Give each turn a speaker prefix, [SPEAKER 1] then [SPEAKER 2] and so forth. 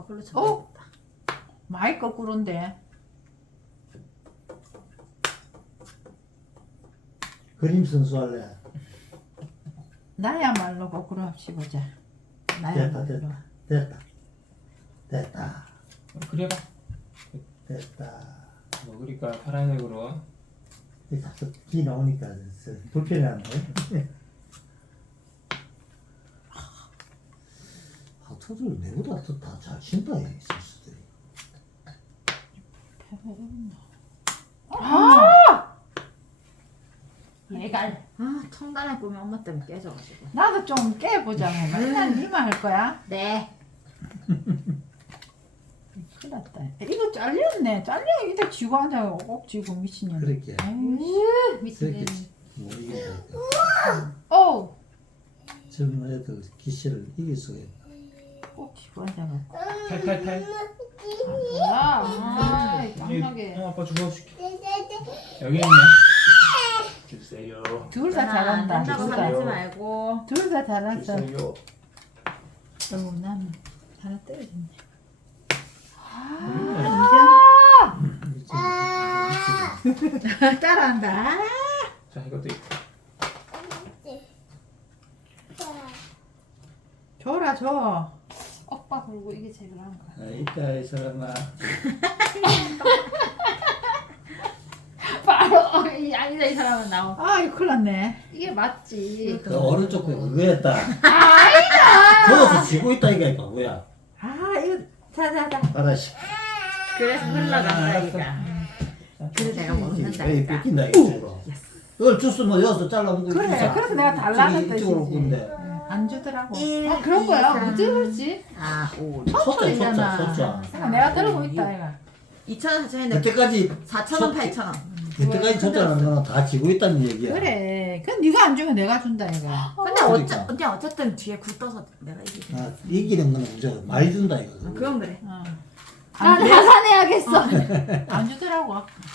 [SPEAKER 1] 거꾸로
[SPEAKER 2] 어?
[SPEAKER 1] 쳐야겠다.
[SPEAKER 2] 많이 거꾸로인데.
[SPEAKER 3] 그림 선수 할래?
[SPEAKER 2] 나야말로 거꾸로 합시보자.
[SPEAKER 3] 됐다
[SPEAKER 2] 나야말로.
[SPEAKER 3] 됐다 됐다 됐다
[SPEAKER 4] 그려봐.
[SPEAKER 3] 됐다.
[SPEAKER 4] 뭐 그러니까 파란색으로.
[SPEAKER 3] 이 자꾸 기 나오니까 불편해하네. 하트들 내보다 다 잘 친다 이 선수들이.
[SPEAKER 2] 얘가
[SPEAKER 1] 아, 청단에 보면 엄마 때문에 깨져가지고.
[SPEAKER 2] 나도 좀 깨보자고. 맨날 니만 할 거야?
[SPEAKER 1] 네.
[SPEAKER 2] 큰일 났다. 이거 잘렸네. 잘려. 이거 쥐고 앉아. 꼭 쥐고 미친년.
[SPEAKER 3] 그렇게
[SPEAKER 1] 미치겠네.
[SPEAKER 3] 그렇게 못 이긴다.
[SPEAKER 2] 오!
[SPEAKER 3] 젊은 애들 기시를 이길 수가 있다.
[SPEAKER 2] 꼭 쥐고 앉아가.
[SPEAKER 4] 탈탈탈.
[SPEAKER 2] 아, 깜짝이야.
[SPEAKER 4] 아빠 주워줄게. 여기 있네. 주세요.
[SPEAKER 2] 둘 다 잘한다.
[SPEAKER 1] 된다고
[SPEAKER 2] 둘 다.
[SPEAKER 1] 화내지 말고.
[SPEAKER 2] 둘 다 잘한다.
[SPEAKER 4] 주세요.
[SPEAKER 2] 어우, 나는 하나 떨어졌네. 따라한다.
[SPEAKER 4] 자 이것도 있고.
[SPEAKER 2] 줘라, 줘. 오빠 그리고 이게 제일 나은 거야.
[SPEAKER 3] 아, 있다 이 사람아.
[SPEAKER 1] 바로 이 아니다 이 사람은 나오.
[SPEAKER 2] 아, 이거 큰일 났네.
[SPEAKER 1] 이게 맞지.
[SPEAKER 3] 그 오른쪽 거 그거였다. 아니다. 거기서 지고 있다 이거 바보야.
[SPEAKER 2] 아, 이거, 자.
[SPEAKER 3] 알았어.
[SPEAKER 1] 그래서 흘러간다 이가. 그래서 내가 먹는다
[SPEAKER 3] 왜
[SPEAKER 1] 이가.
[SPEAKER 3] 뺏긴다 이거. 이걸 줬으면 여기서 잘라먹는 거
[SPEAKER 2] 그래,
[SPEAKER 3] 있잖아.
[SPEAKER 2] 그래서 내가 달라는
[SPEAKER 3] 저기 이쪽으로
[SPEAKER 2] 뜻이지.
[SPEAKER 3] 건데.
[SPEAKER 2] 안 주더라고.
[SPEAKER 1] 일,
[SPEAKER 2] 그런 거야.
[SPEAKER 1] 이, 삼.
[SPEAKER 2] 어찌 그러지?
[SPEAKER 1] 4, 5,
[SPEAKER 3] 섰자.
[SPEAKER 2] 그러니까 내가 들고 있다, 얘가.
[SPEAKER 1] 2,000원, 4,000원인데
[SPEAKER 3] 여태까지
[SPEAKER 1] 4,000원, 8,000원.
[SPEAKER 3] 여태까지 줬잖아. 너는 다 지고 있다는 얘기야.
[SPEAKER 2] 그래. 그럼 네가 안 주면 내가 준다, 얘가.
[SPEAKER 1] 근데
[SPEAKER 3] 그러니까.
[SPEAKER 1] 근데 어쨌든 뒤에 굴 떠서 내가 이기지.
[SPEAKER 3] 아, 이기는 거는 문제가 많이 준다 이거.
[SPEAKER 1] 그건 그래.
[SPEAKER 2] 어.
[SPEAKER 1] 나 내가 사내야겠어.
[SPEAKER 2] 안 주더라고.